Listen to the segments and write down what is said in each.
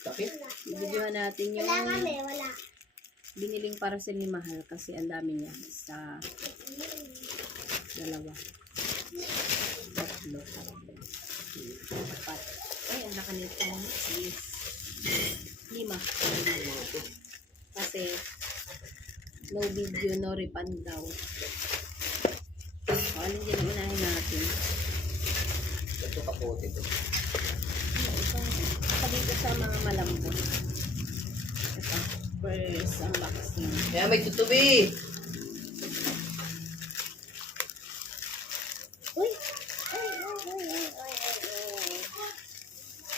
Bakit? Videohan natin yung Wala. biniling parcel ni Mahal kasi ang dami niya sa dalawa. Tatlo. Apat. Ay, ang laki nito. Yes. 5. Kasi no video, no refund daw. So, alin din ang unahin natin? Ito kapote ito. Isa dito sa mga malambot. Ito. First, unboxing. Kaya may tutubi! Uy!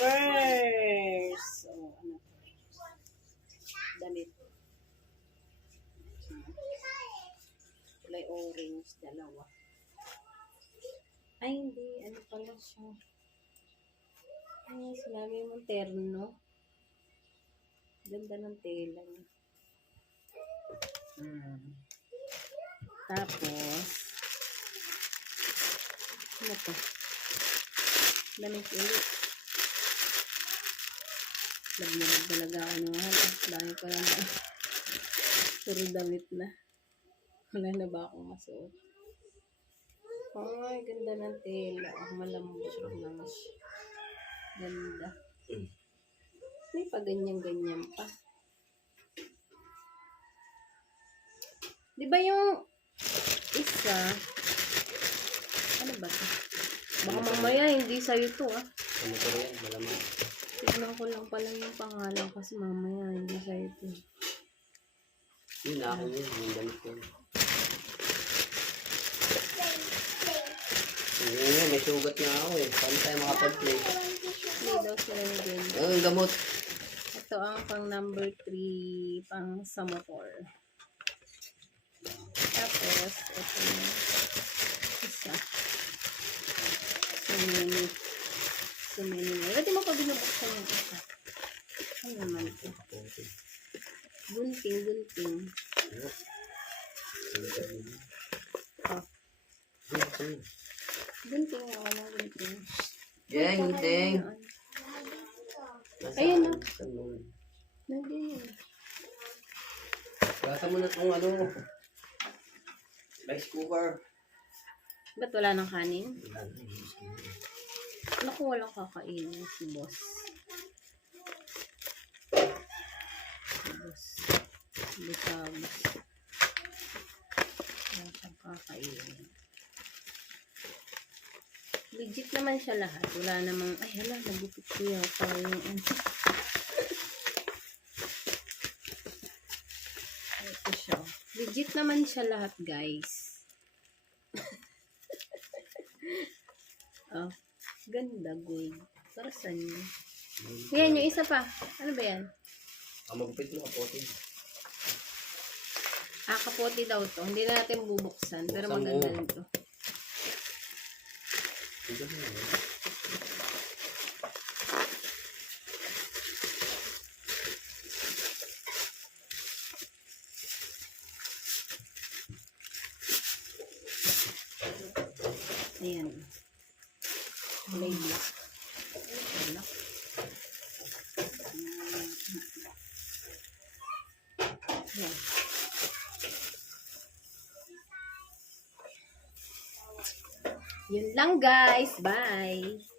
First! So, ano to? Damit. Kulay orange, dalawa. Ay, hindi. Ano pala siya? Ay, sinabi mo terno. Ganda ng tela niya. Tapos, ano to? Damit ulit. Laglag talaga ako ng mahal. Dami pa lang na. Puro damit na. Wala na ba akong masuot? Ay, ganda ng tela. Malambot naman siya. Ganda. May pa ganyan-ganyan pa. Di ba yung isa, ano ba ito? Baka mamaya hindi sa'yo ito Ano ko rin? Malamang. Tignan ko lang pala yung pangalan kasi mamaya hindi sa'yo ito. Yun na ako yun. Yung damit ko. Hindi nga, may sugat nga ako eh. Paano tayo makapag-play? Hindi daw sila ni Gwen. Ang gamot. Ito ang pang number 3, pang sa motor. Tapos, ito yung isa. Sumini. Pwede mo pa binubuksan yung isa. Ano naman ito? Gunting. Oh, gunting. Wala gunting. Jeng, jeng. Ayun na. Saan mo? Nandiyan. Gasa mo na itong ano. Rice cooker. Ba't wala ng kanin? Yan. Naku, walang kakainin si boss. Busabos. Wala siyang kakainin. Legit naman siya lahat. Wala namang, ay hala, nagupit siya. Ito siya. Legit naman siya lahat, guys. Oh, ganda, gold. Para saan yun? Yan, yung isa pa. Ano ba yan? Magupit mo kapote. Kapote daw to. Hindi na natin bubuksan. Pero Buksan maganda mo. rin to. Ayan. Kulay black. Black. Ayan. Yun lang guys. Bye.